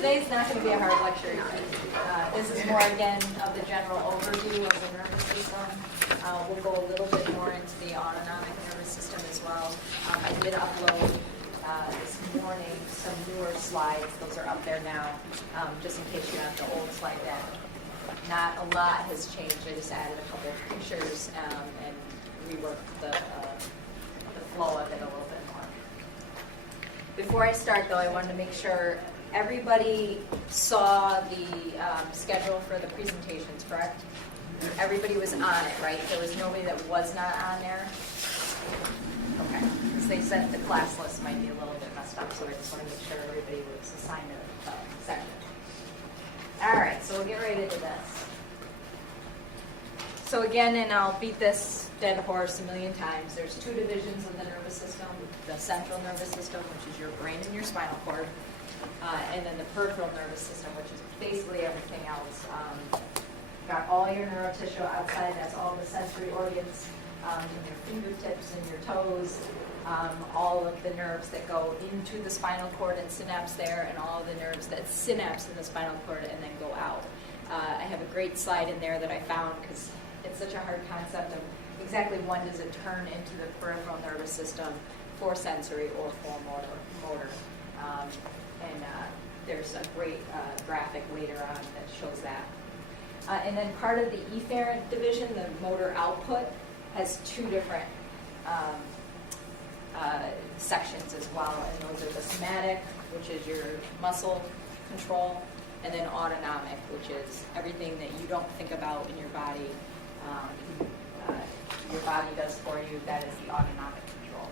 today's not going to be a hard lecture. This is more, again, of the general overview of the nervous system. We'll go a little bit more into the autonomic nervous system as well. I did upload this morning some newer slides. Those are up there now, just in case you have the old slide deck. Not a lot has changed. I just added a couple of pictures and reworked the flow of it a little bit more. Before I start, though, I wanted to make sure everybody saw the schedule for the presentations, correct? Everybody was on it, right? There was nobody that was not on there? Okay. Because they said the class list might be a little bit messed up, so I just want to make sure everybody was assigned a section. All right, so we'll get right into this. So again, and I'll beat this dead horse a million times, there's two divisions of the nervous system: the central nervous system, which is your brain and your spinal cord, and then the peripheral nervous system, which is basically everything else. Got all your neural tissue outside, that's all the sensory organs, in your fingertips and your toes, all of the nerves that go into the spinal cord and synapse there, and all of the nerves that synapse in the spinal cord and then go out. I have a great slide in there that I found because it's such a hard concept of exactly when does it turn into the peripheral nervous system for sensory or for motor. And there's a great graphic later on that shows that. And then part of the efferent division, the motor output, has two different sections as well, and those are the somatic, which is your muscle control, and then autonomic, which is everything that you don't think about in your body. Your body does for you. That is the autonomic control.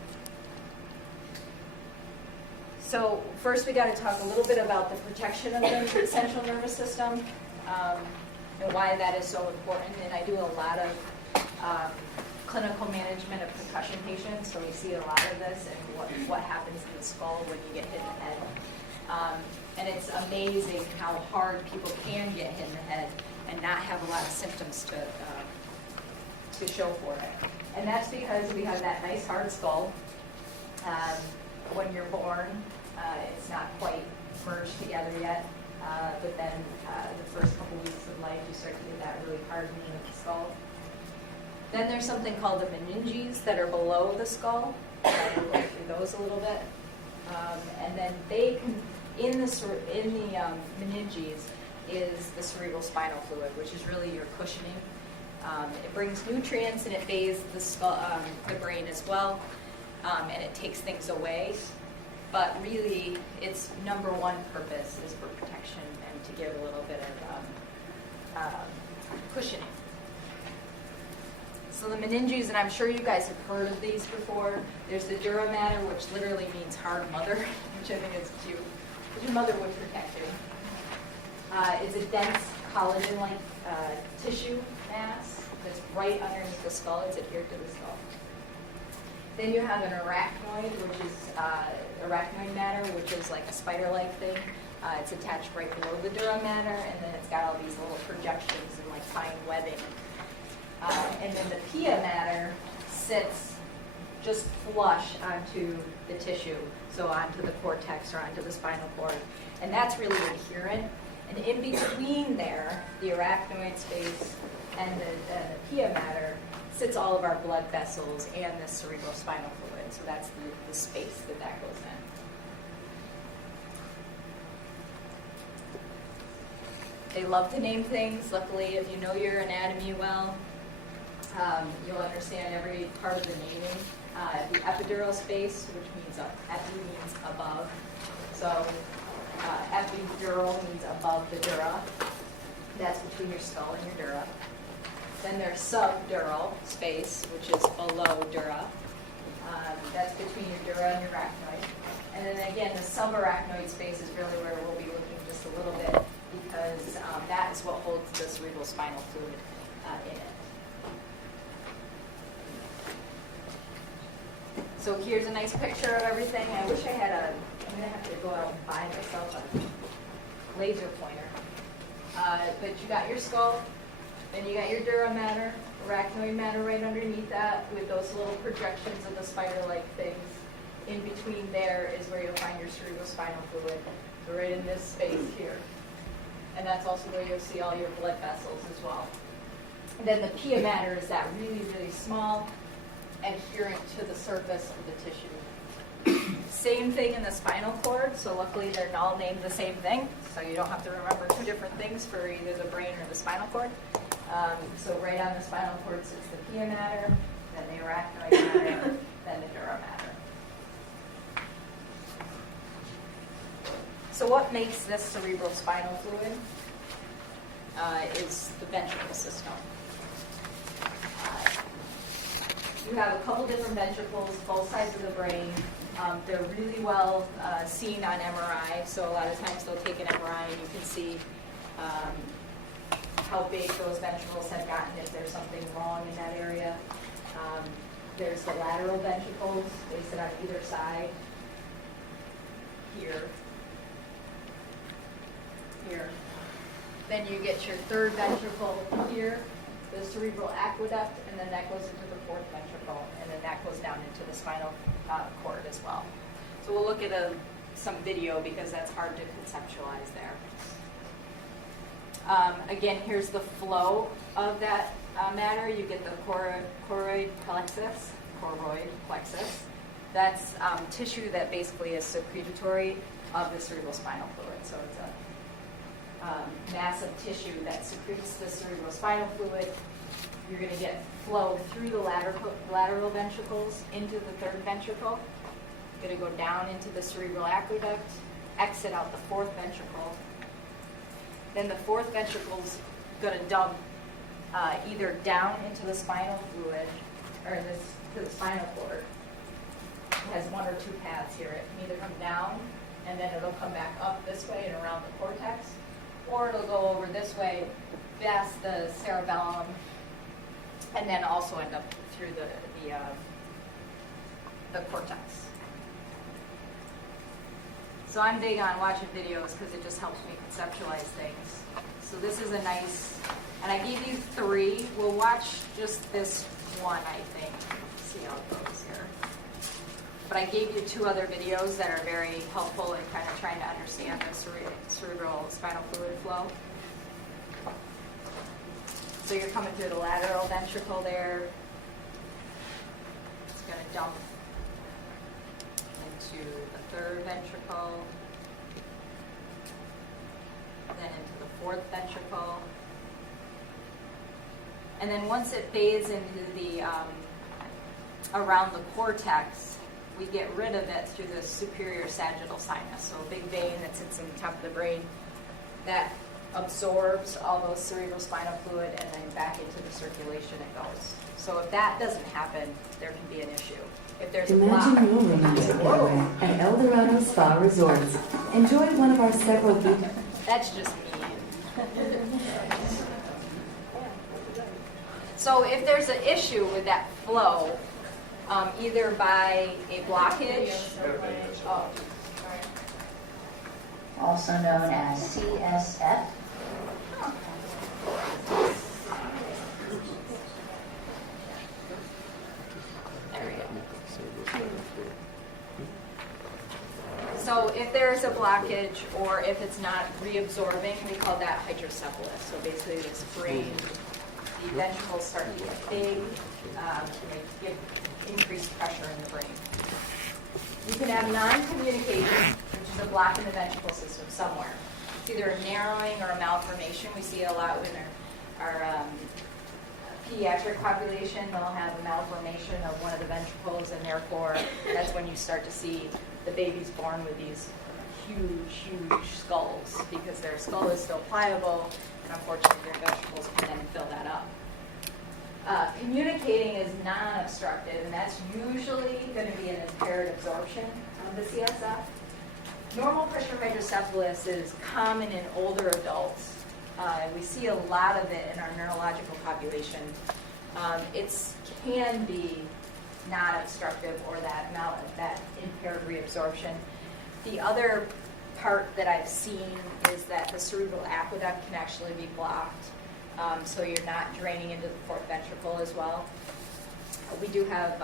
So first we got to talk a little bit about the protection of the central nervous system and why that is so important. And I do a lot of clinical management of concussion patients, so we see a lot of this and what happens in the skull when you get hit in the head. And it's amazing how hard people can get hit in the head and not have a lot of symptoms to show for it. And that's because we have that nice hard skull. When you're born, it's not quite merged together yet, but then the first couple weeks of life you start to get that really hardening of the skull. Then there's something called the meninges that are below the skull. We'll go through those a little bit. And then they can, in the meninges is the cerebral spinal fluid, which is really your cushioning. It brings nutrients and it bathes the skull, the brain as well, and it takes things away. But really, its number one purpose is for protection and to give a little bit of cushioning. So the meninges, and I'm sure you guys have heard of these before. There's the dura mater, which literally means hard mother, which I think is cute. But your mother would protect you. It's a dense collagen-like tissue mass that's right underneath the skull. It's adhered to the skull. Then you have an arachnoid, which is arachnoid matter, which is like a spider-like thing. It's attached right below the dura mater, and then it's got all these little projections and like fine webbing. And then the pia mater sits just flush onto the tissue, so onto the cortex or onto the spinal cord. And that's really adherent. And in between there, the arachnoid space and the pia mater sits all of our blood vessels and the cerebral spinal fluid. So that's the space that goes in. They love to name things. Luckily, if you know your anatomy well, you'll understand every part of the naming. The epidural space, which means epi means above. So epidural means above the dura. That's between your skull and your dura. Then there's subdural space, which is below dura. That's between your dura and your arachnoid. And then again, the subarachnoid space is really where we'll be looking just a little bit, because that is what holds the cerebral spinal fluid in it. So here's a nice picture of everything. I wish I had I'm going to have to go out and buy myself a laser pointer. But you got your skull, then you got your dura mater, arachnoid matter right underneath that with those little projections of the spider-like things. In between there is where you'll find your cerebrospinal fluid. So right in this space here. And that's also where you'll see all your blood vessels as well. And then the pia mater is that really, really small, adherent to the surface of the tissue. Same thing in the spinal cord, so luckily they're all named the same thing, so you don't have to remember two different things for either the brain or the spinal cord. So right on the spinal cord sits the pia mater, then the arachnoid mater, then the neuro mater. So what makes this cerebrospinal fluid is the ventricle system. You have a couple different ventricles, both sides of the brain. They're really well seen on MRI, so a lot of times they'll take an MRI and you can see how big those ventricles have gotten, if there's something wrong in that area. There's the lateral ventricles. They sit on either side. Here. Here. Then you get your third ventricle here, the cerebral aqueduct, and then that goes into the fourth ventricle, and then that goes down into the spinal cord as well. So we'll look at some video because that's hard to conceptualize there. Again, here's the flow of that matter. You get the choroid plexus. That's tissue that basically is secretory of the cerebrospinal fluid. So it's a mass of tissue that secretes the cerebrospinal fluid. You're going to get flow through the lateral ventricles into the third ventricle. You're going to go down into the cerebral aqueduct, exit out the fourth ventricle. Then the fourth ventricle is going to dump either down into the spinal fluid or to the spinal cord. It has one or two paths here. It can either come down and then it'll come back up this way and around the cortex, or it'll go over this way past the cerebellum and then also end up through the cortex. So I'm big on watching videos because it just helps me conceptualize things. So this is a nice, and I gave you 3. We'll watch just this one, I think. See how it goes here. But I gave you 2 other videos that are very helpful in kind of trying to understand the cerebral spinal fluid flow. So you're coming through the lateral ventricle there. It's going to dump into the third ventricle, then into the fourth ventricle. And then once it fades into the around the cortex, we get rid of it through the superior sagittal sinus, so a big vein that sits on top of the brain that absorbs all those cerebrospinal fluid, and then back into the circulation it goes. So if that doesn't happen, there can be an issue. If there's Imagine your romantic getaway at El Dorado Spa Resorts. Enjoy one of our several That's just me. So if there's an issue with that flow, either by a blockage, also known as CSF. There we go. So if there's a blockage or if it's not reabsorbing, we call that hydrocephalus. So basically this brain, the ventricles start to get big, they give increased pressure in the brain. You can have non-communication, which is a block in the ventricle system somewhere. It's either a narrowing or a malformation. We see a lot in our pediatric population. They'll have a malformation of one of the ventricles, and therefore that's when you start to see the babies born with these huge, huge skulls, because their skull is still pliable, and unfortunately their ventricles can then fill that up. Communicating is non-obstructive, and that's usually going to be an impaired absorption of the CSF. Normal pressure hydrocephalus is common in older adults. We see a lot of it in our neurological population. It can be non-obstructive or that impaired reabsorption. The other part that I've seen is that the cerebral aqueduct can actually be blocked. So you're not draining into the fourth ventricle as well. We do have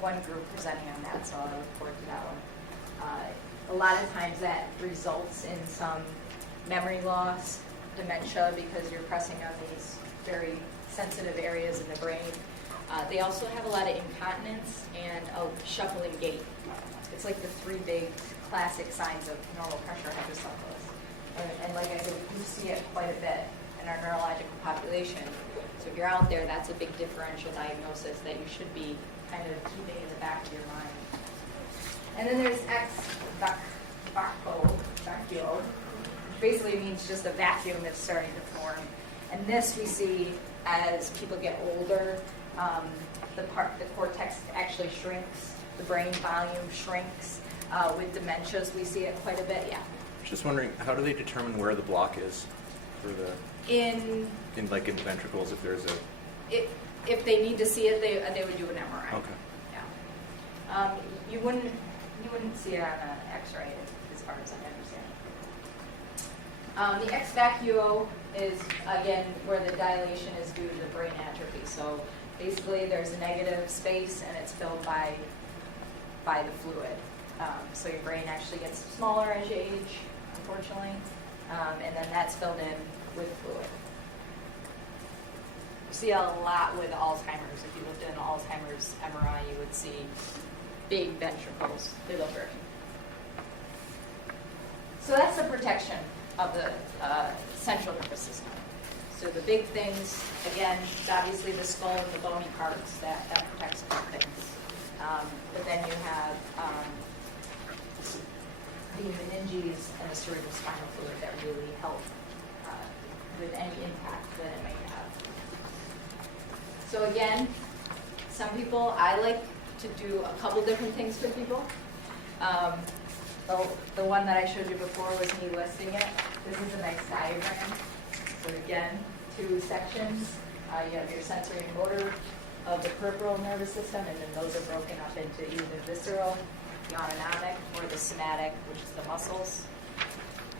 one group presenting on that, so I'll look forward to that one. a lot of times that results in some memory loss, dementia, because you're pressing on these very sensitive areas in the brain. They also have a lot of incontinence and a shuffling gait. It's like the three big classic signs of normal pressure hydrocephalus. And like I said, we see it quite a bit in our neurological population. So if you're out there, that's a big differential diagnosis that you should be kind of keeping in the back of your mind. And then there's vacuole, which basically means just a vacuum that's starting to form. And this we see as people get older, the cortex actually shrinks, the brain volume shrinks. With dementias, we see it quite a bit, yeah. Just wondering, how do they determine where the block is for the In the ventricles? If there's a if they need to see it, they would do an MRI. okay. Yeah. You wouldn't see it on an X-ray, as far as I understand. The ex vacuo is again where the dilation is due to the brain atrophy. So basically, there's a negative space, and it's filled by the fluid. So your brain actually gets smaller as you age, unfortunately, and then that's filled in with fluid. You see a lot with Alzheimer's. If you looked at an Alzheimer's MRI, you would see big ventricles below brain. So that's the protection of the central nervous system. So the big things, again, is obviously the skull and the bony parts that protects big things. But then you have the meninges and the cerebral spinal fluid that really help with any impact that it may have. So again, some people, I like to do a couple different things for people. The one that I showed you before was me listing it. This is a nice diagram. So again, two sections. You have your sensory and motor of the peripheral nervous system, and then those are broken up into either visceral, the autonomic, or the somatic, which is the muscles.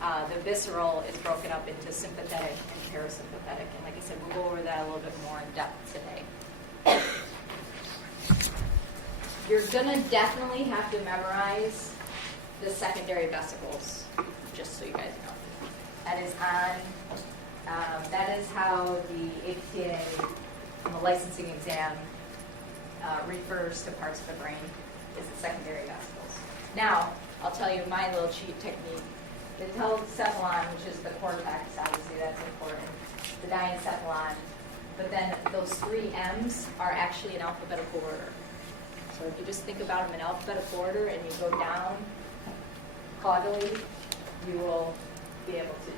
The visceral is broken up into sympathetic and parasympathetic. And like I said, we'll go over that a little bit more in depth today. You're going to definitely have to memorize the secondary vesicles, just so you guys know. That is that is how the APTA and the licensing exam refers to parts of the brain, is the secondary vesicles. Now, I'll tell you my little cheat technique. The telencephalon, which is the cortex, obviously that's important, the diencephalon, but then those three M's are actually in alphabetical order. So if you just think about them in alphabetical order and you go down caudally, you will be able to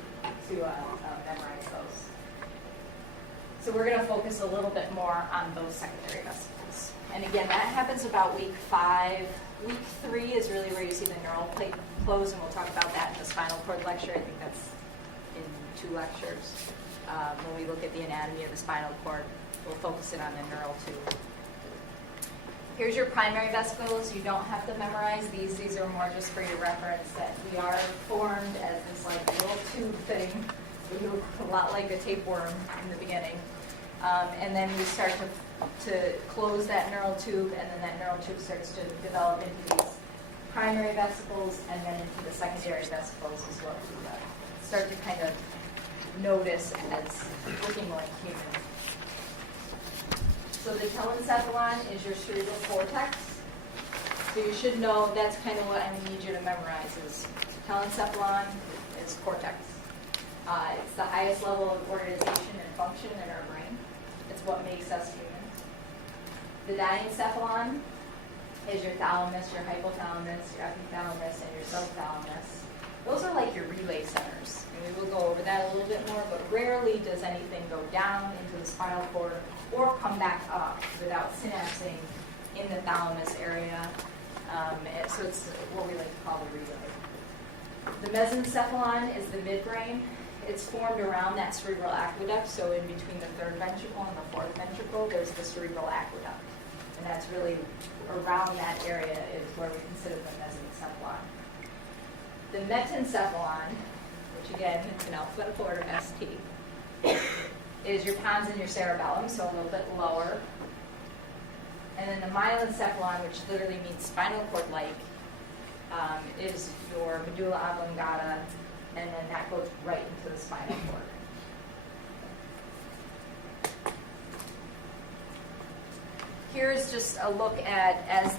memorize those. So we're going to focus a little bit more on those secondary vesicles. And again, that happens about week 5. Week 3 is really where you see the neural plate close, and we'll talk about that in the spinal cord lecture. I think that's in 2 lectures. When we look at the anatomy of the spinal cord, we'll focus it on the neural tube. Here's your primary vesicles. You don't have to memorize these. These are more just for your reference, that we are formed as this like little tube thing. We look a lot like a tapeworm in the beginning. And then we start to close that neural tube, and then that neural tube starts to develop into these primary vesicles, and then into the secondary vesicles is what we start to kind of notice as looking like human. So the telencephalon is your cerebral cortex. So you should know that's kind of what I need you to memorize is telencephalon is cortex. It's the highest level of organization and function in our brain. It's what makes us human. The diencephalon is your thalamus, your hypothalamus, your epithalamus, and your subthalamus. Those are like your relay centers. And we will go over that a little bit more, but rarely does anything go down into the spinal cord or come back up without synapsing in the thalamus area. So it's what we like to call the relay. The mesencephalon is the midbrain. It's formed around that cerebral aqueduct, so in between the third ventricle and the fourth ventricle, there's the cerebral aqueduct. And that's really around that area is where we consider the mesencephalon. The metencephalon, which again, it's an alphabetical order, ST, is your pons and your cerebellum, so a little bit lower. And then the myelencephalon, which literally means spinal cord-like, is your medulla oblongata, and then that goes right into the spinal cord. Here's just a look at, as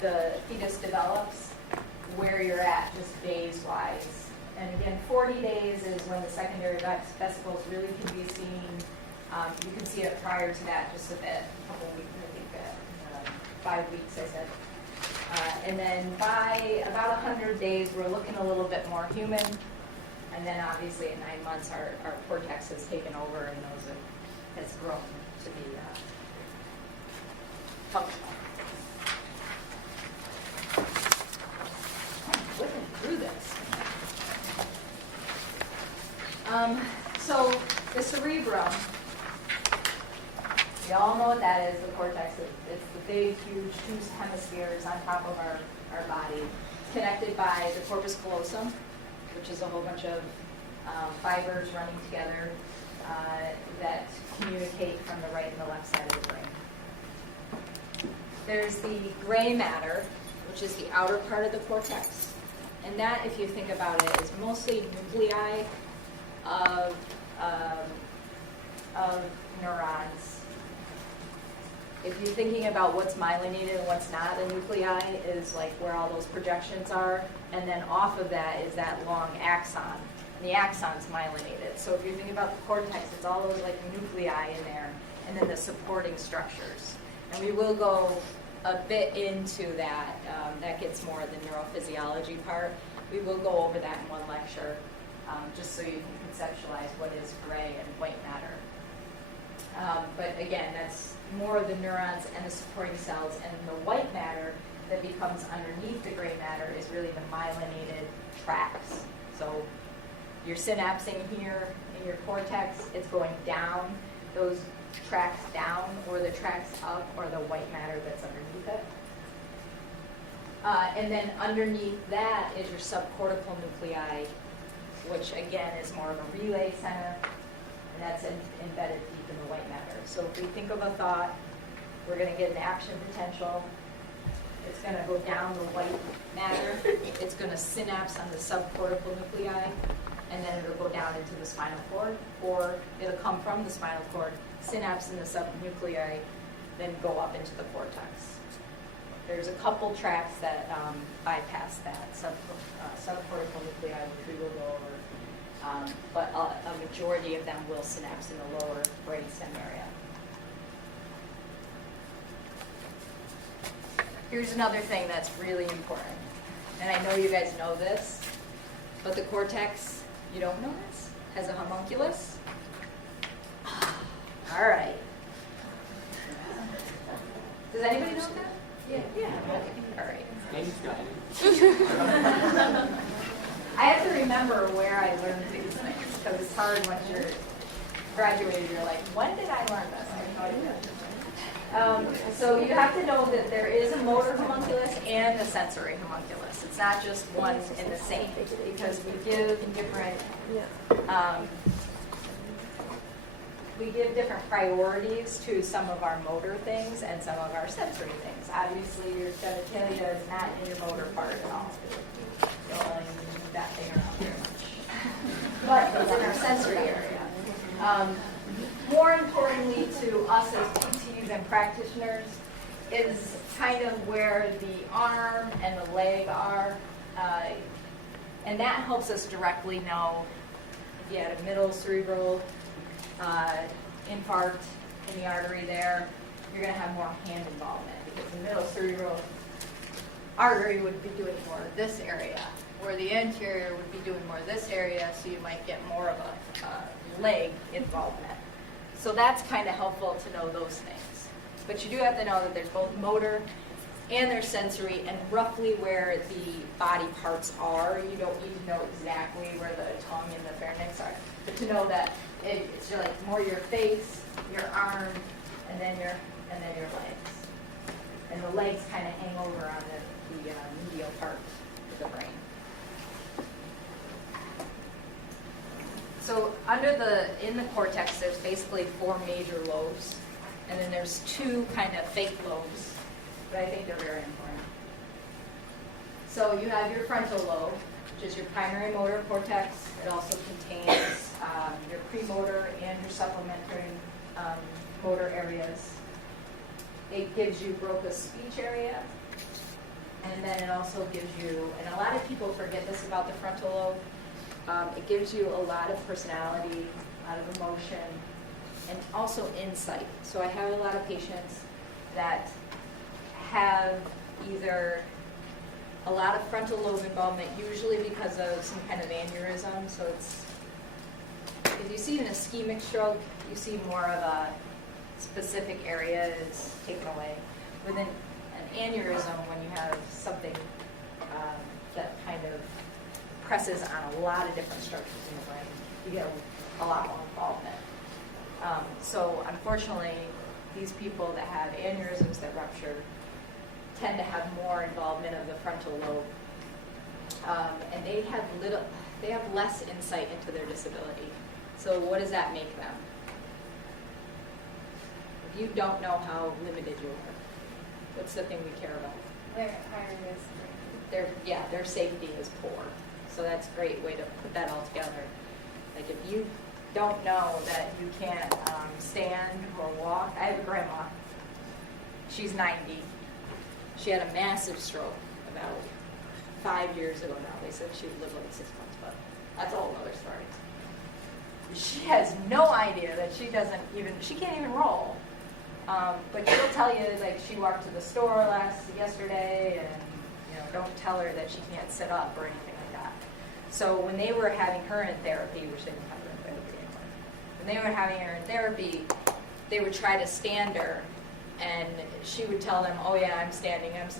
the fetus develops, where you're at, just days-wise. And again, 40 days is when the secondary vesicles really can be seen. You can see it prior to that just a bit, a couple of weeks, I think 5 weeks, I said. And then by about 100 days, we're looking a little bit more human. And then obviously at 9 months, our cortex has taken over and has grown to be functional. I'm whipping through this. So the cerebrum, we all know what that is, the cortex. It's the big, huge two hemispheres on top of our body. It's connected by the corpus callosum, which is a whole bunch of fibers running together that communicate from the right and the left side of the brain. There's the gray matter, which is the outer part of the cortex. And that, if you think about it, is mostly nuclei of neurons. If you're thinking about what's myelinated and what's not, the nuclei is like where all those projections are, and then off of that is that long axon. And the axon's myelinated. So if you're thinking about the cortex, it's all those like nuclei in there, and then the supporting structures. And we will go a bit into that. That gets more of the neurophysiology part. We will go over that in one lecture, just so you can conceptualize what is gray and white matter. But again, that's more of the neurons and the supporting cells, and the white matter that becomes underneath the gray matter is really the myelinated tracts. So you're synapsing here in your cortex, it's going down, those tracks down, or the tracks up, or the white matter that's underneath it. And then underneath that is your subcortical nuclei, which again is more of a relay center, and that's embedded deep in the white matter. So if we think of a thought, we're going to get an action potential. It's going to go down the white matter. It's going to synapse on the subcortical nuclei, and then it'll go down into the spinal cord, or it'll come from the spinal cord, synapse in the subnuclei, then go up into the cortex. There's a couple tracks that bypass that subcortical nuclei, which we will go over, but a majority of them will synapse in the lower brainstem area. Here's another thing that's really important, and I know you guys know this, but the cortex, you don't know this, has a homunculus. All right. Does anybody know that? Yeah. Okay. All right. I have to remember where I learned these things, because it's hard once you're graduated. You're like, when did I learn this? I have no idea. So you have to know that there is a motor homunculus and a sensory homunculus. It's not just one and the same, because we give different priorities to some of our motor things and some of our sensory things. Obviously, your genitalia is not in your motor part at all. You don't really move that thing around very much. But it's in our sensory area. More importantly to us as PTs and practitioners is kind of where the arm and the leg are. And that helps us directly know if you had a middle cerebral infarct in the artery there, you're going to have more hand involvement, because the middle cerebral artery would be doing more of this area, where the anterior would be doing more of this area, so you might get more of a leg involvement. So that's kind of helpful to know those things. But you do have to know that there's both motor and there's sensory, and roughly where the body parts are. You don't need to know exactly where the tongue and the pharynx are, but to know that it's like more your face, your arm, and then your legs. And the legs kind of hang over on the medial part of the brain. So in the cortex, there's basically 4 major lobes, and then there's 2 kind of fake lobes, but I think they're very important. So you have your frontal lobe, which is your primary motor cortex. It also contains your premotor and your supplementary motor areas. It gives you Broca's speech area. And then it also gives you, and a lot of people forget this about the frontal lobe, it gives you a lot of personality, a lot of emotion, and also insight. So I have a lot of patients that have either a lot of frontal lobe involvement, usually because of some kind of aneurysm. So it's, if you see an ischemic stroke, you see more of a specific area is taken away. With an aneurysm, when you have something that kind of presses on a lot of different structures in the brain, you get a lot more involvement. So unfortunately, these people that have aneurysms that rupture tend to have more involvement of the frontal lobe, and they have less insight into their disability. So what does that make them? If you don't know how limited you are, what's the thing we care about? They're at higher risk. Their safety is poor. So that's a great way to put that all together. Like if you don't know that you can't stand or walk. I have a grandma. She's 90. She had a massive stroke about 5 years ago now. They said she would live like 6 months, but that's a whole other story. She has no idea that she can't even roll. But she'll tell you, like, she walked to the store yesterday, and, don't tell her that she can't sit up or anything like that. So when they were having her in therapy, which they didn't have her in therapy anymore, when they were having her in therapy, they would try to stand her, and she would tell them, oh yeah, I'm standing, and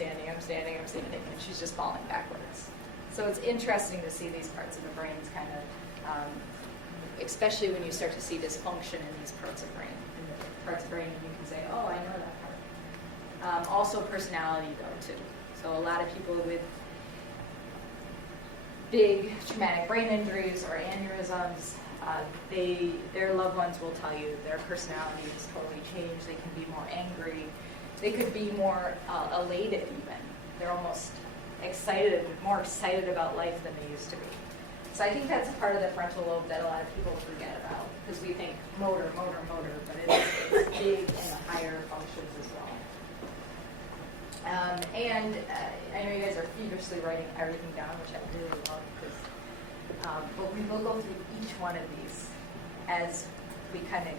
she's just falling backwards. So it's interesting to see these parts of the brains kind of, especially when you start to see dysfunction in these parts of brain. And you can say, oh, I know that part. Also personality, though, too. So a lot of people with big traumatic brain injuries or aneurysms, their loved ones will tell you their personality is totally changed. They can be more angry. They could be more elated even. They're almost more excited about life than they used to be. So I think that's a part of the frontal lobe that a lot of people forget about, because we think motor, but it's big in the higher functions as well. And I know you guys are feverishly writing everything down, which I really love, but we will go through each one of these as we kind of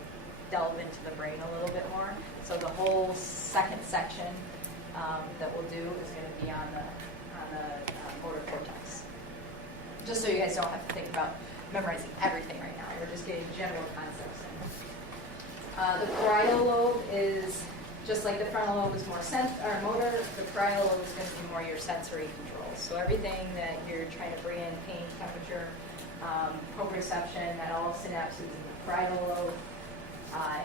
delve into the brain a little bit more. So the whole second section that we'll do is going to be on the motor cortex. Just so you guys don't have to think about memorizing everything right now. We're just getting general concepts in. The parietal lobe is just like the frontal lobe is more motor. The parietal lobe is going to be more your sensory controls. So everything that you're trying to bring in, pain, temperature, proprioception, that all synapses in the parietal lobe.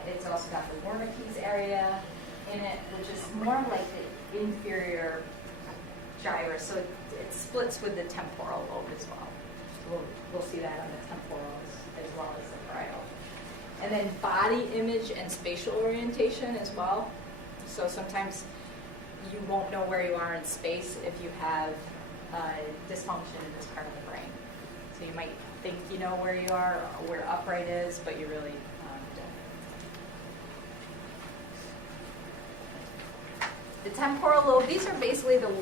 It's also got the Wernicke's area in it, which is more like the inferior gyrus. So it splits with the temporal lobe as well. So we'll see that on the temporals as well as the parietal. And then body image and spatial orientation as well. So sometimes you won't know where you are in space if you have dysfunction in this part of the brain. So you might think you know where you are, or where upright is, but you really don't. The temporal lobe, these are basically the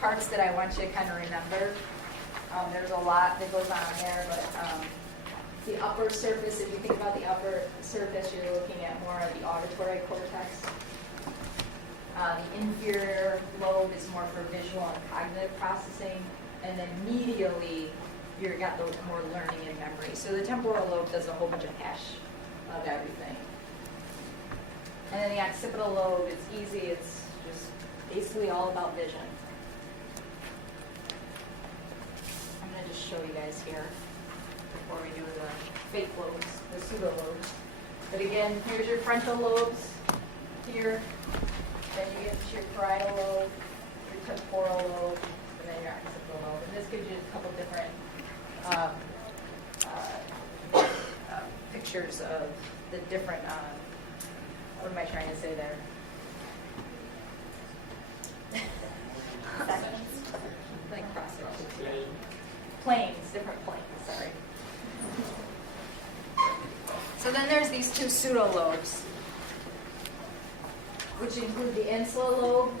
parts that I want you to kind of remember. There's a lot that goes on there, but the upper surface, if you think about the upper surface, you're looking at more of the auditory cortex. The inferior lobe is more for visual and cognitive processing, and then medially, you've got the more learning and memory. So the temporal lobe does a whole bunch of hash of everything. And then the occipital lobe, it's easy, it's just basically all about vision. I'm going to just show you guys here before we do the fake lobes, the pseudo lobes. But again, here's your frontal lobes here. Then you get your parietal lobe, your temporal lobe, and then your occipital lobe. And this gives you a couple different pictures of the different, what am I trying to say there? Like planes, sorry. So then there's these two pseudolobes, which include the insula lobe.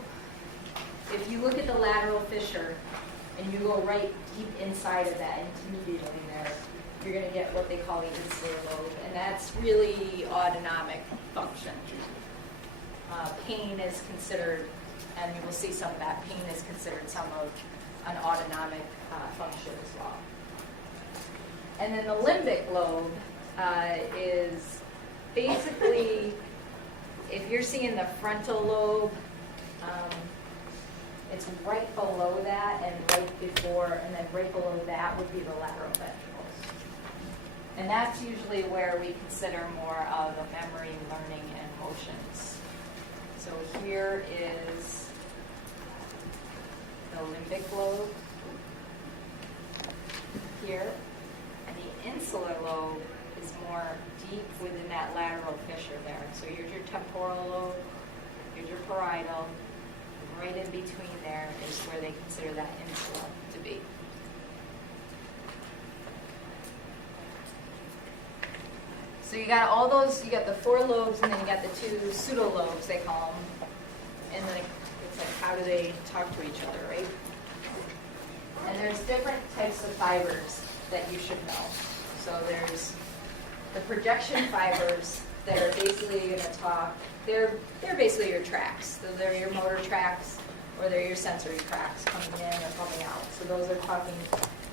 If you look at the lateral fissure and you go right deep inside of that, intermediately there, you're going to get what they call the insular lobe, and that's really autonomic function. Pain is considered, and you will see some of that, pain is considered some of an autonomic function as well. And then the limbic lobe is basically, if you're seeing the frontal lobe, it's right below that and right before, and then right below that would be the lateral ventricles. And that's usually where we consider more of the memory, learning, and motions. So here is the limbic lobe here, and the insular lobe is more deep within that lateral fissure there. So here's your temporal lobe, here's your parietal. Right in between there is where they consider that insula to be. So you got all those, you got the four lobes, and then you got the two pseudolobes, they call them. And then it's like, how do they talk to each other, right? And there's different types of fibers that you should know. So there's the projection fibers that are basically going to talk. They're basically your tracks. So they're your motor tracks, or they're your sensory tracks coming in or coming out. So those are talking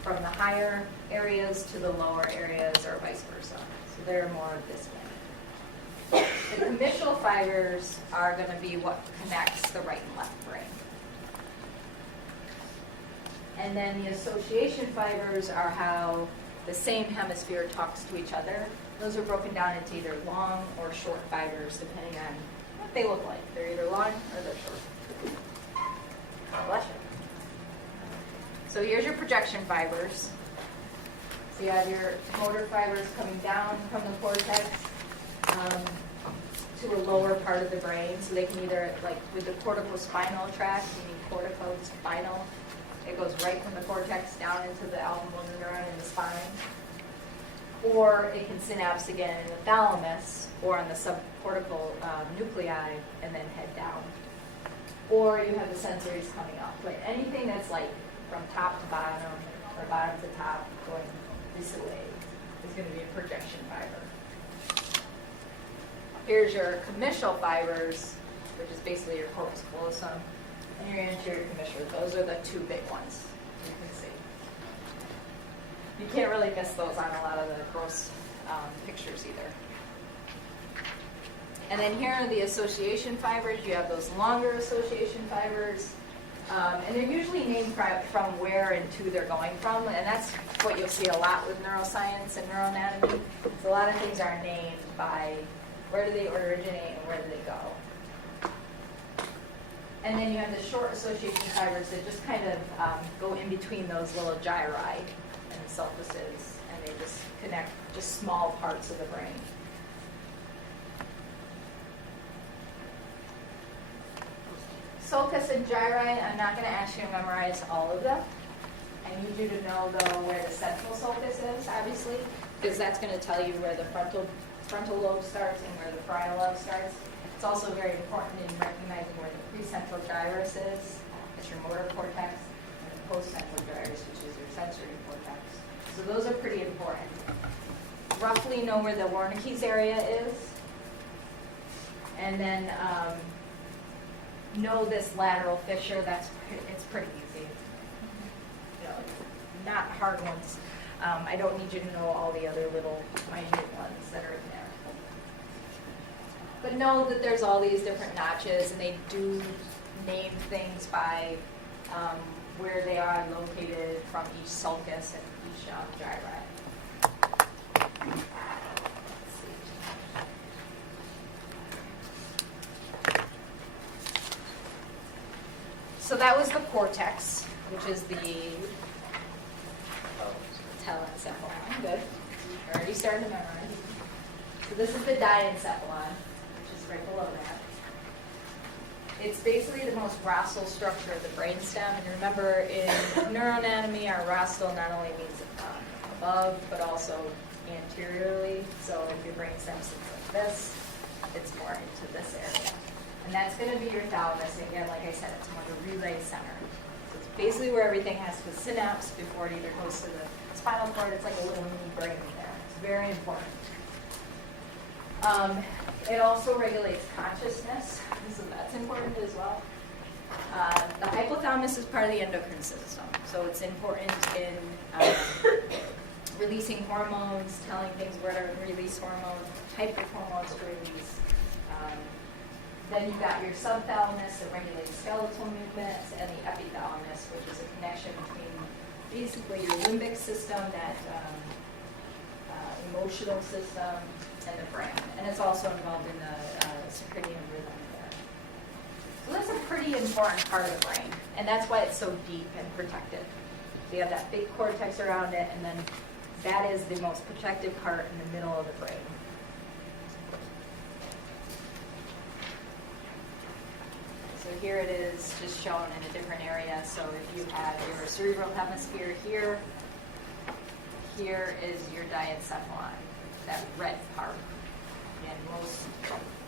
from the higher areas to the lower areas, or vice versa. So they're more of this way. The commissal fibers are going to be what connects the right and left brain. And then the association fibers are how the same hemisphere talks to each other. Those are broken down into either long or short fibers, depending on what they look like. They're either long or they're short. Bless you. So here's your projection fibers. So you have your motor fibers coming down from the cortex to a lower part of the brain. So they can either, like with the corticospinal tract, you need corticospinal. It goes right from the cortex down into the alveolar neuron in the spine. Or it can synapse again in the thalamus or on the subcortical nuclei and then head down. Or you have the sensories coming up. But anything that's like from top to bottom or bottom to top going this way is going to be a projection fiber. Here's your commissal fibers, which is basically your corpus callosum, and your anterior commissure. Those are the two big ones you can see. You can't really miss those on a lot of the gross pictures either. And then here are the association fibers. You have those longer association fibers. And they're usually named from where and to they're going from. And that's what you'll see a lot with neuroscience and neuroanatomy. So a lot of things are named by where do they originate and where do they go. And then you have the short association fibers that just kind of go in between those little gyri and sulcuses, and they just connect just small parts of the brain. Sulcus and gyri, I'm not going to ask you to memorize all of them. I need you to know, though, where the central sulcus is, obviously, because that's going to tell you where the frontal lobe starts and where the parietal lobe starts. It's also very important in recognizing where the precentral gyrus is. It's your motor cortex, and the postcentral gyrus, which is your sensory cortex. So those are pretty important. Roughly know where the Wernicke's area is. And then know this lateral fissure. It's pretty easy. You know, not hard ones. I don't need you to know all the other little minute ones that are in there. But know that there's all these different notches, and they do name things by where they are located from each sulcus and each gyri. Let's see. So that was the cortex, which is the telencephalon. Good. You're already starting to memorize. So this is the diencephalon, which is right below that. It's basically the most rostral structure of the brainstem. And remember, in neuroanatomy, our rostral not only means above, but also anteriorly. So if your brainstem sits like this, it's more into this area. And that's going to be your thalamus. Again, like I said, it's more the relay center. So it's basically where everything has to synapse before it either goes to the spinal cord. It's like a little mini brain there. It's very important. It also regulates consciousness, so that's important as well. The hypothalamus is part of the endocrine system, so it's important in releasing hormones, telling things where to release hormones, type of hormones to release. Then you've got your subthalamus that regulates skeletal movements, and the epithalamus, which is a connection between basically your limbic system, that emotional system, and the brain. And it's also involved in the circadian rhythm there. So that's a pretty important part of the brain, and that's why it's so deep and protected. So you have that big cortex around it, and then that is the most protective part in the middle of the brain. So here it is, just shown in a different area. So if you have your cerebral hemisphere here, here is your diencephalon, that red part, and most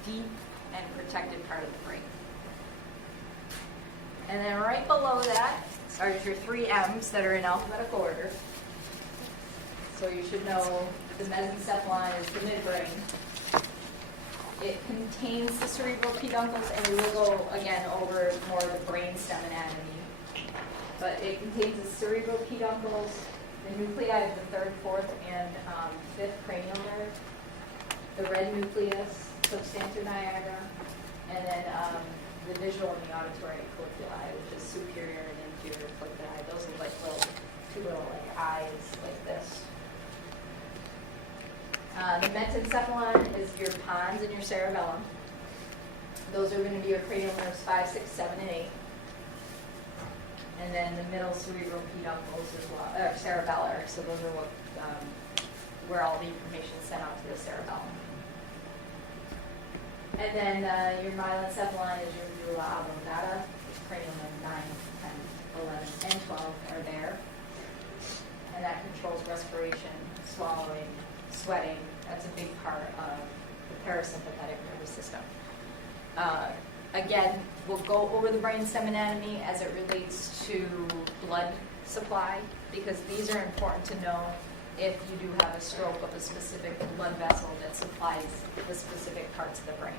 deep and protected part of the brain. And then right below that are your 3 M's that are in alphabetical order. So you should know the mesencephalon is the midbrain. It contains the cerebral peduncles, and we will go again over more of the brainstem anatomy. But it contains the cerebral peduncles, the nuclei of the 3rd, 4th, and 5th cranial nerve, the red nucleus, substantia nigra, and then the visual and the auditory colliculi, which is superior and inferior colliculi. Those are like two little like eyes like this. The metencephalon is your pons and your cerebellum. Those are going to be your cranial nerves 5, 6, 7, and 8. And then the middle cerebral peduncles as well, cerebellar. So those are what where all the information is sent out to the cerebellum. And then your myelencephalon is your medulla oblongata. Cranial nerve 9, 10, 11, and 12 are there. And that controls respiration, swallowing, sweating. That's a big part of the parasympathetic nervous system. Again, we'll go over the brainstem anatomy as it relates to blood supply, because these are important to know if you do have a stroke of a specific blood vessel that supplies the specific parts of the brain.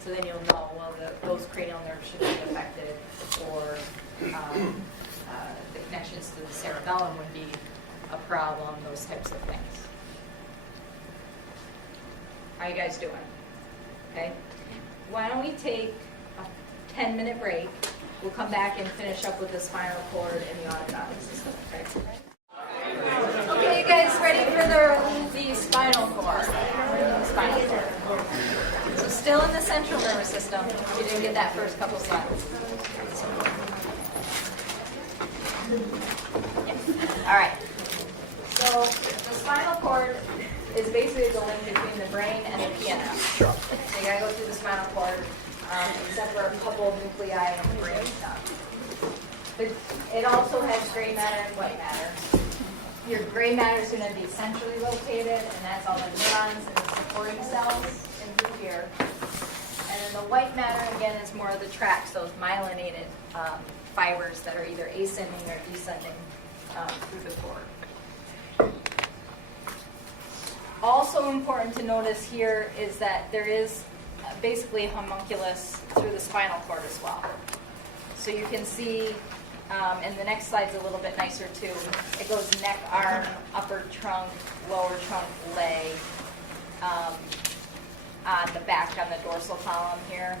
So then you'll know, well, those cranial nerves should be affected, or the connections to the cerebellum would be a problem, those types of things. How you guys doing? Okay. Why don't we take a 10-minute break? We'll come back and finish up with the spinal cord and the autonomic system. Okay, you guys ready for the spinal cord? Spinal cord. So still in the central nervous system. You didn't get that first couple slides. All right. So the spinal cord is basically the link between the brain and the PNS. Sure. So you gotta go through the spinal cord, except for a couple of nuclei and the brain stuff. But it also has gray matter and white matter. Your gray matter is going to be centrally located, and that's all the neurons and the supporting cells in through here. And then the white matter, again, is more of the tracts, those myelinated fibers that are either ascending or descending through the cord. Also important to notice here is that there is basically a homunculus through the spinal cord as well. So you can see, and the next slide's a little bit nicer too. It goes neck, arm, upper trunk, lower trunk, leg, on the back, on the dorsal column here.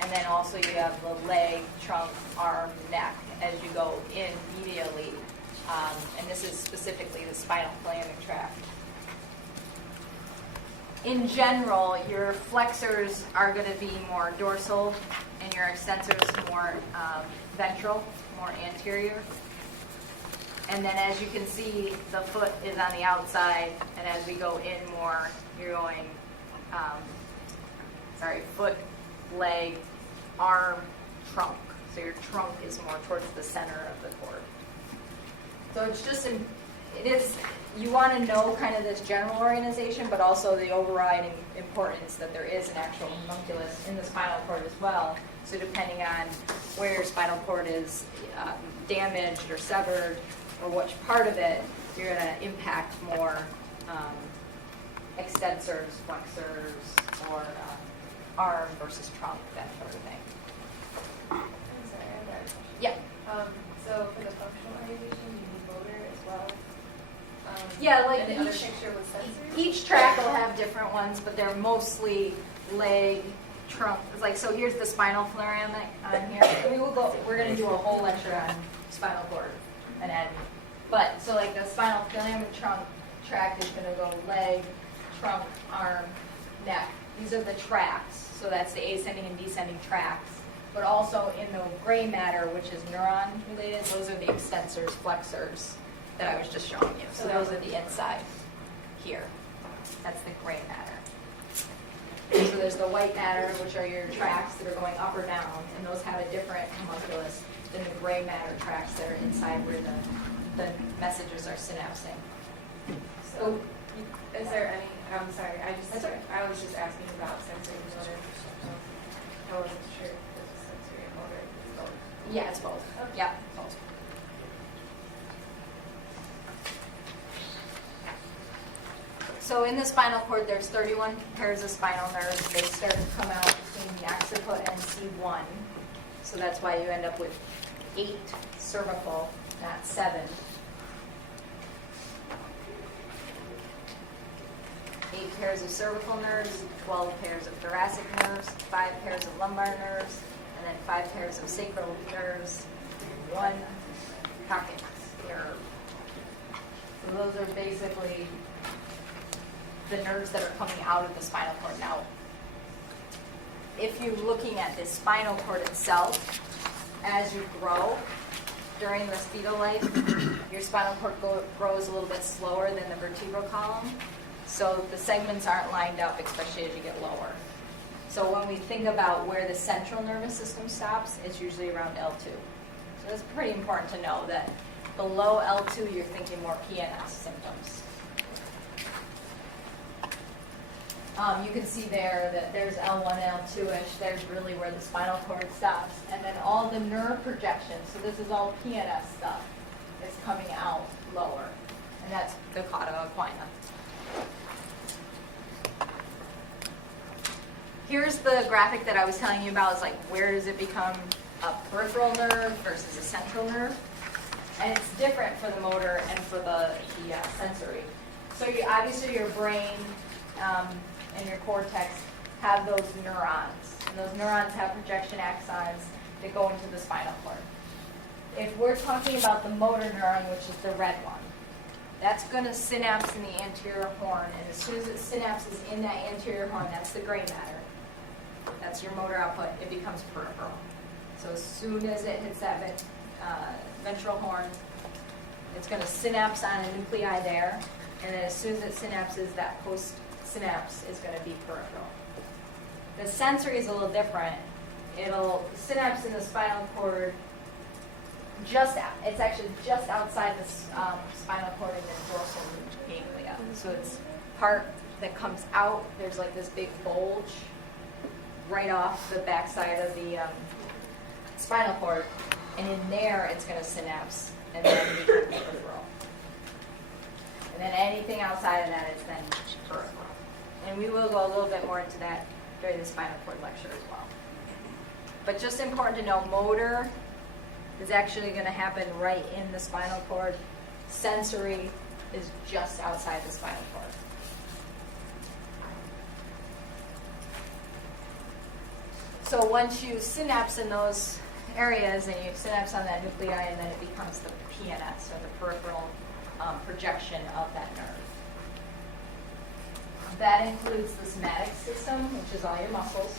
And then also you have the leg, trunk, arm, neck as you go in medially. And this is specifically the spinal planning tract. In general, your flexors are going to be more dorsal and your extensors more ventral, more anterior. And then as you can see, the foot is on the outside, and as we go in more, you're going, foot, leg, arm trunk. So your trunk is more towards the center of the cord. So it's just, you want to know kind of this general organization, but also the overriding importance that there is an actual homunculus in the spinal cord as well. So depending on where your spinal cord is damaged or severed, or which part of it, you're going to impact more extensors, flexors, or arm versus trunk, that sort of thing. I'm sorry, I have a question. Yeah. So for the functional orientation, you need motor as well? Yeah, like and the other each- picture with sensors? Each track will have different ones, but they're mostly leg, trunk. It's like, so here's the spinal flareon on here. We're going to do a whole lecture on spinal cord anatomy. But, so like the spinal flareon trunk track is going to go leg, trunk, arm, neck. These are the tracks. So that's the ascending and descending tracks. But also in the gray matter, which is neuron related, those are the extensors, flexors that I was just showing you. So those are the inside here. That's the gray matter. So there's the white matter, which are your tracks that are going up or down, and those have a different homunculus than the gray matter tracks that are inside where the messages are synapsing. So, is there any, I'm sorry, That's all right. I was just asking about sensory and motor. I wasn't sure if it was sensory and motor. It's both. Yeah, it's both. Okay. Yeah, both. So in the spinal cord, there's 31 pairs of spinal nerves. They start to come out between the occiput and C1. So that's why you end up with 8 cervical, not 7. 8 pairs of cervical nerves, 12 pairs of thoracic nerves, 5 pairs of lumbar nerves, and then 5 pairs of sacral nerves, and 1 coccyx nerve. So those are basically the nerves that are coming out of the spinal cord. Now, if you're looking at the spinal cord itself, as you grow during this fetal life, your spinal cord grows a little bit slower than the vertebral column. So the segments aren't lined up, especially as you get lower. So when we think about where the central nervous system stops, it's usually around L2. So it's pretty important to know that below L2, you're thinking more PNS symptoms. You can see there that there's L1, L2-ish. There's really where the spinal cord stops. And then all the nerve projections, so this is all PNS stuff, is coming out lower. And that's the cauda equina. Here's the graphic that I was telling you about. Is like, where does it become a peripheral nerve versus a central nerve? And it's different for the motor and for the sensory. So obviously your brain and your cortex have those neurons. And those neurons have projection axons that go into the spinal cord. If we're talking about the motor neuron, which is the red one, that's going to synapse in the anterior horn. And as soon as it synapses in that anterior horn, that's the gray matter. That's your motor output. It becomes peripheral. So as soon as it hits that ventral horn, it's going to synapse on a nuclei there. And then as soon as it synapses, that post-synapse is going to be peripheral. The sensory is a little different. It'll synapse in the spinal cord it's actually just outside the spinal cord in the dorsal ganglia. So it's part that comes out. There's like this big bulge right off the backside of the spinal cord. And in there, it's going to synapse and then become peripheral. And then anything outside of that is then peripheral. And we will go a little bit more into that during the spinal cord lecture as well. But just important to know, motor is actually going to happen right in the spinal cord. Sensory is just outside the spinal cord. So once you synapse in those areas and you synapse on that nuclei, and then it becomes the PNS, or the peripheral projection of that nerve. That includes the somatic system, which is all your muscles,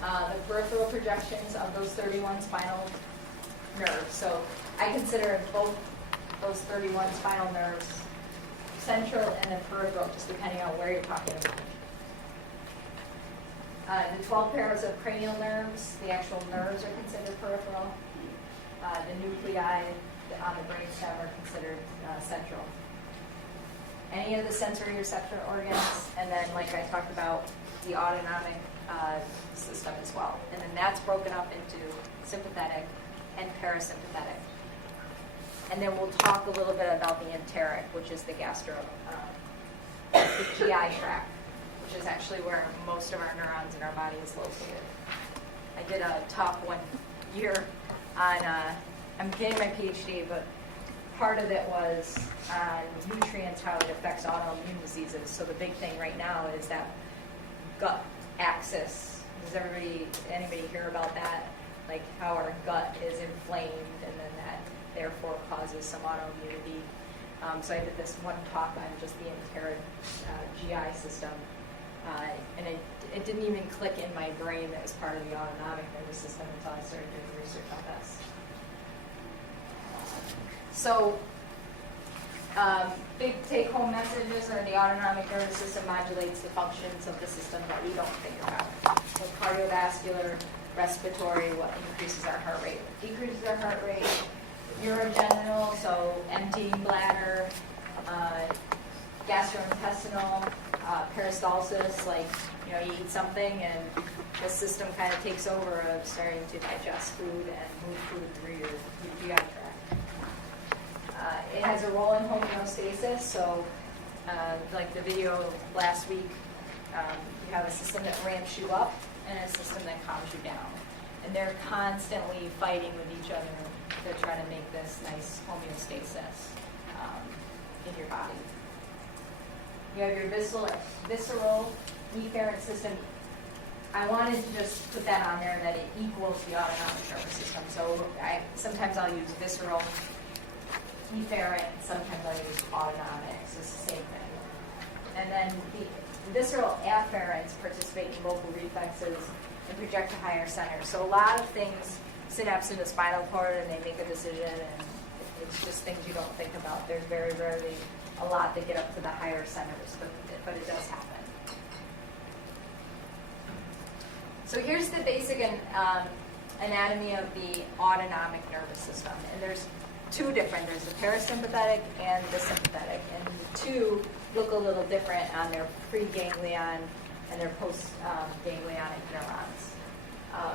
the peripheral projections of those 31 spinal nerves. So I consider both those 31 spinal nerves central and then peripheral, just depending on where you're talking about. The 12 pairs of cranial nerves, the actual nerves are considered peripheral. The nuclei on the brainstem are considered central. Any of the sensory receptor organs, and then, like I talked about, the autonomic system as well. And then that's broken up into sympathetic and parasympathetic. And then we'll talk a little bit about the enteric, which is the the GI tract, which is actually where most of our neurons in our body is located. I did a talk one year on, I'm getting my PhD, but part of it was on nutrients, how it affects autoimmune diseases. So the big thing right now is that gut axis. Does anybody hear about that? Like how our gut is inflamed and then that therefore causes some autoimmunity. So I did this one talk on just the enteric GI system. And it didn't even click in my brain that it was part of the autonomic nervous system until I started doing research on this. So, big take-home messages are the autonomic nervous system modulates the functions of the system that we don't think about. So cardiovascular, respiratory, what increases our heart rate, decreases our heart rate, urogenital, so emptying bladder, gastrointestinal, peristalsis, like, you eat something and the system kind of takes over of starting to digest food and move food through your GI tract. It has a role in homeostasis, so like the video last week, you have a system that ramps you up and a system that calms you down. And they're constantly fighting with each other to try to make this nice homeostasis in your body. You have your visceral efferent system. I wanted to just put that on there that it equals the autonomic nervous system. So sometimes I'll use visceral efferent, sometimes I'll use autonomic. So it's the same thing. And then the visceral afferents participate in local reflexes and project to higher centers. So a lot of things synapse in the spinal cord and they make a decision, and it's just things you don't think about. There's very rarely a lot that get up to the higher centers, but it does happen. So here's the basic anatomy of the autonomic nervous system. And there's two different. There's the parasympathetic and the sympathetic. And the two look a little different on their preganglion and their post-ganglionic neurons.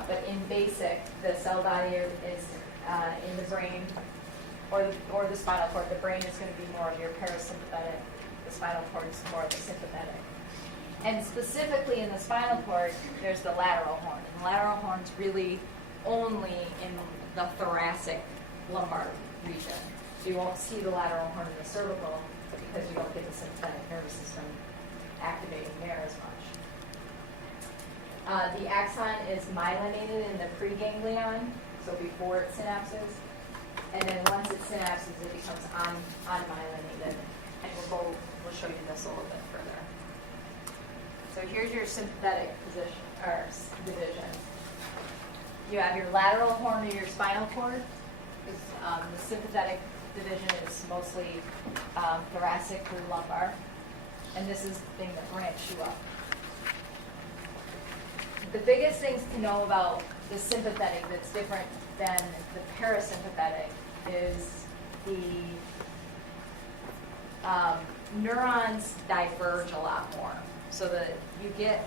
But in basic, the cell body is in the brain or the spinal cord. The brain is going to be more of your parasympathetic. The spinal cord is more of the sympathetic. And specifically in the spinal cord, there's the lateral horn. And the lateral horn's really only in the thoracic lumbar region. So you won't see the lateral horn in the cervical because you don't get the sympathetic nervous system activating there as much. The axon is myelinated in the preganglion, so before it synapses. And then once it synapses, it becomes unmyelinated. And we'll show you this a little bit further. So here's your sympathetic position or division. You have your lateral horn of your spinal cord. The sympathetic division is mostly thoracic through lumbar, and this is the thing that ramps you up. The biggest things to know about the sympathetic that's different than the parasympathetic is the neurons diverge a lot more, so that you get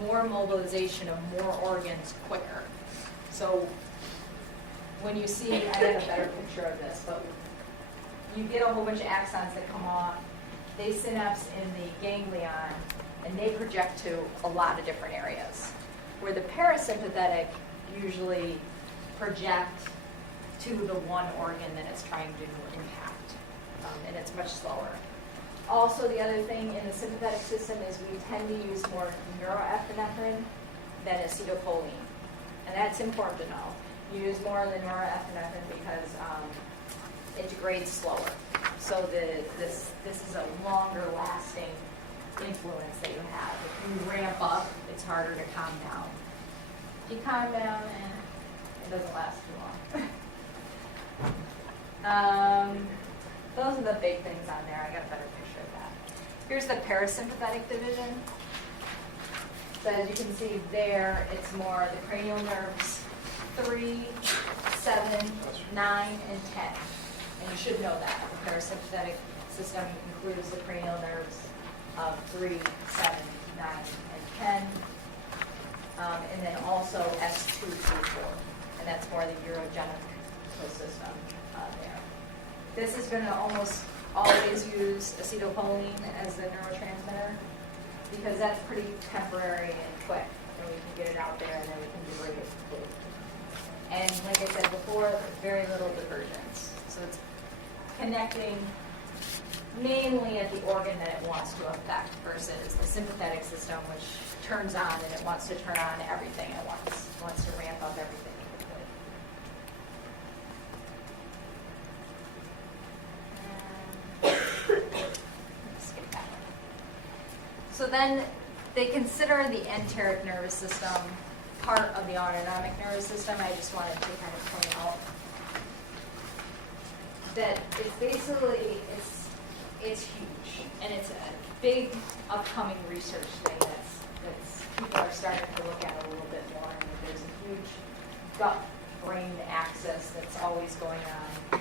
more mobilization of more organs quicker. So when you see, I have a better picture of this, but you get a whole bunch of axons that come off, they synapse in the ganglion, and they project to a lot of different areas. Where the parasympathetic usually project to the one organ that it's trying to impact, and it's much slower. Also, the other thing in the sympathetic system is we tend to use more neuroepinephrine than acetylcholine, and that's important to know. You use more of the neuroepinephrine because it degrades slower. So this is a longer lasting influence that you have. If you ramp up, it's harder to calm down. If you calm down, it doesn't last too long. Those are the big things on there. I got a better picture of that. Here's the parasympathetic division. So as you can see there, it's more the cranial nerves 3, 7, 9, and 10. And you should know that. The parasympathetic system includes the cranial nerves of 3, 7, 9, and 10. And then also S2 through 4. And that's more the urogenic system there. This is going to almost always use acetylcholine as the neurotransmitter because that's pretty temporary and quick. And we can get it out there and then we can degrade it completely. And like I said before, very little divergence. So it's connecting mainly at the organ that it wants to affect versus the sympathetic system, which turns on and it wants to turn on everything at once. It wants to ramp up everything quickly. Skip that one. So then they consider the enteric nervous system part of the autonomic nervous system. I just wanted to kind of point out that it's basically, it's huge, and it's a big upcoming research thing that's people are starting to look at a little bit more. And there's a huge gut-brain axis that's always going on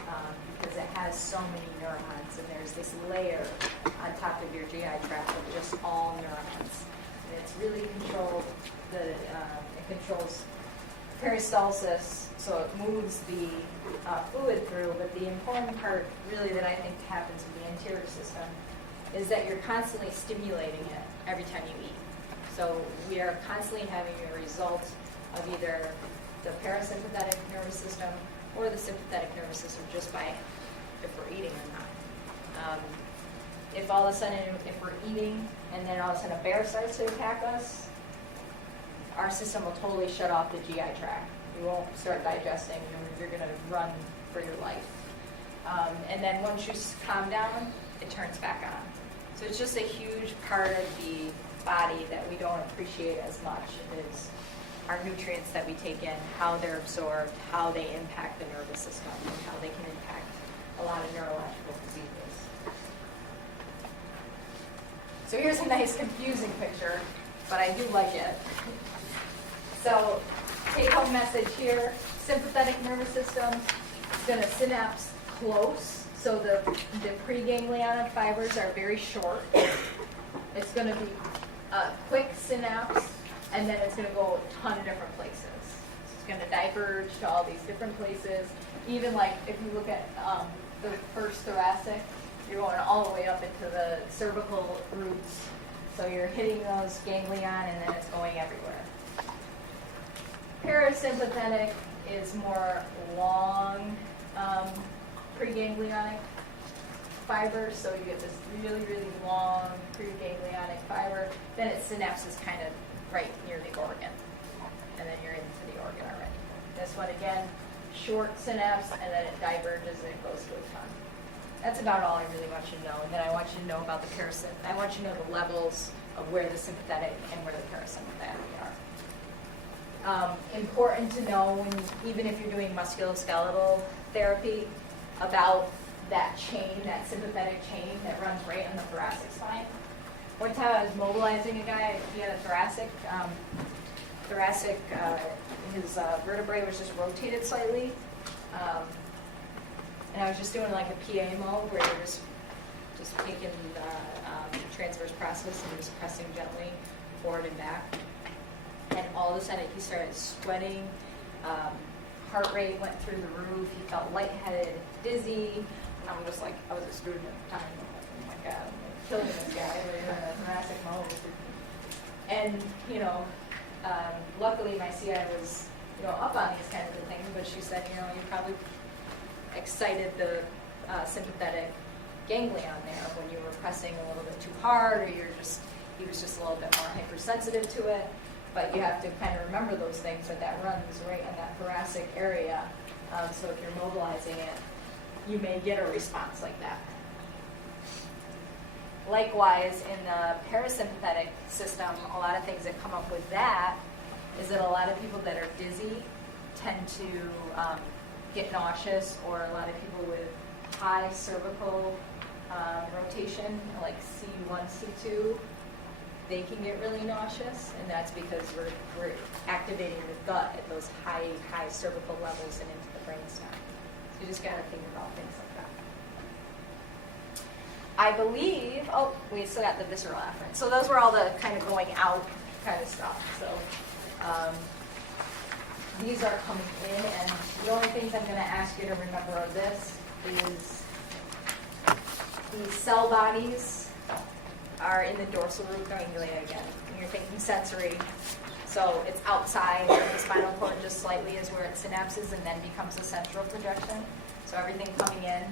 because it has so many neurons, and there's this layer on top of your GI tract of just all neurons. And it's really controlled. It controls peristalsis, so it moves the fluid through, but the important part really that I think happens in the anterior system is that you're constantly stimulating it every time you eat. So we are constantly having a result of either the parasympathetic nervous system or the sympathetic nervous system just by if we're eating or not. If all of a sudden, if we're eating and then all of a sudden a bear starts to attack us, our system will totally shut off the GI tract. You won't start digesting, and you're going to run for your life. And then once you calm down, it turns back on. So it's just a huge part of the body that we don't appreciate as much. It is our nutrients that we take in, how they're absorbed, how they impact the nervous system, and how they can impact a lot of neurological diseases. So here's a nice confusing picture, but I do like it. So take-home message here, sympathetic nervous system is going to synapse close, so the preganglionic fibers are very short. It's going to be a quick synapse, and then it's going to go a ton of different places. So it's going to diverge to all these different places. Even like if you look at the first thoracic, you're going all the way up into the cervical roots. So you're hitting those ganglion, and then it's going everywhere. Parasympathetic is more long preganglionic fibers, so you get this really, really long preganglionic fiber. Then it synapses kind of right near the organ, and then you're into the organ already. This one again, short synapse, and then it diverges and it goes to a ton. That's about all I really want you to know. And then I want you to know about the parasympathetic. I want you to know the levels of where the sympathetic and where the parasympathetic are. Important to know, when, even if you're doing musculoskeletal therapy, about that chain, that sympathetic chain that runs right on the thoracic spine. One time I was mobilizing a guy, he had a his vertebrae was just rotated slightly. And I was just doing like a PA mode where you're just taking the transverse process and just pressing gently forward and back. And all of a sudden he started sweating, heart rate went through the roof, he felt lightheaded, dizzy, and I'm just like, I was a student at the time, I'm like, oh my God, I'm killing this guy, we're in a thoracic mode. And, luckily my CI was, up on these kinds of things, but she said, you probably excited the sympathetic ganglion there when you were pressing a little bit too hard, or he was just a little bit more hypersensitive to it. But you have to kind of remember those things, that runs right in that thoracic area. So if you're mobilizing it, you may get a response like that. Likewise, in the parasympathetic system, a lot of things that come up with that is that a lot of people that are dizzy tend to get nauseous, or a lot of people with high cervical rotation, like C1, C2, they can get really nauseous, and that's because we're activating the gut at those high cervical levels and into the brainstem. So you just got to think about things like that. I believe, oh, we still got the visceral afferent. So those were all the kind of going out kind of stuff. So these are coming in, and the only things I'm going to ask you to remember of this is these cell bodies are in the dorsal root ganglia again. And you're thinking sensory. So it's outside of the spinal cord just slightly is where it synapses and then becomes a central projection. So everything coming in,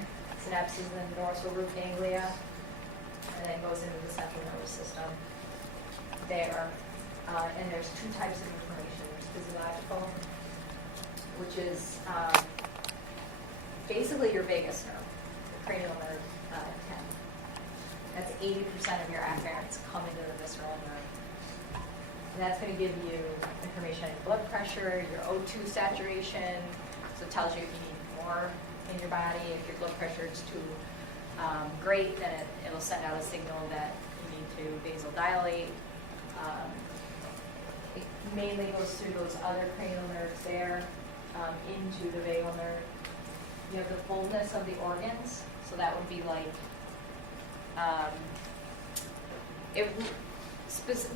synapses in the dorsal root ganglia, and then goes into the central nervous system there. And there's two types of information. There's physiological, which is basically your vagus nerve, the cranial nerve 10. That's 80% of your afferents come into the visceral nerve. And that's going to give you information on your blood pressure, your O2 saturation. So it tells you if you need more in your body. If your blood pressure is too great, then it'll send out a signal that you need to vasodilate. It mainly goes through those other cranial nerves there into the vagal nerve. You have the fullness of the organs, so that would be like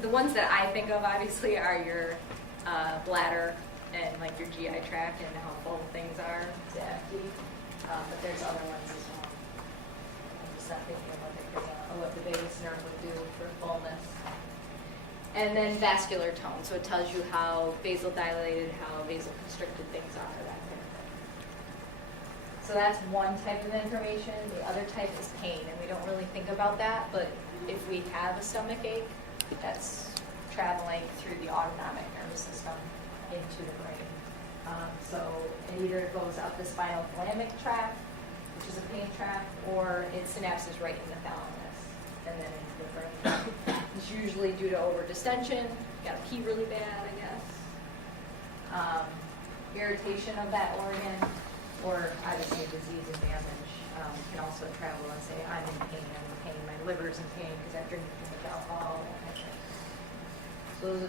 the ones that I think of obviously are your bladder and like your GI tract and how full things are to empty. But there's other ones as well. I'm just not thinking of what the vagus nerve would do for fullness. And then vascular tone, so it tells you how vasodilated, how vasoconstricted things are, that kind of thing. So that's one type of information. The other type is pain, and we don't really think about that, but if we have a stomach ache, that's traveling through the autonomic nervous system into the brain. So it either goes up the spinal thalamic tract, which is a pain tract, or it synapses right in the thalamus and then into the brain. It's usually due to over-distension. You got to pee really bad, I guess. Irritation of that organ, or obviously disease and damage can also travel and say, I'm in pain, my liver's in pain because I'm drinking too much alcohol. So those are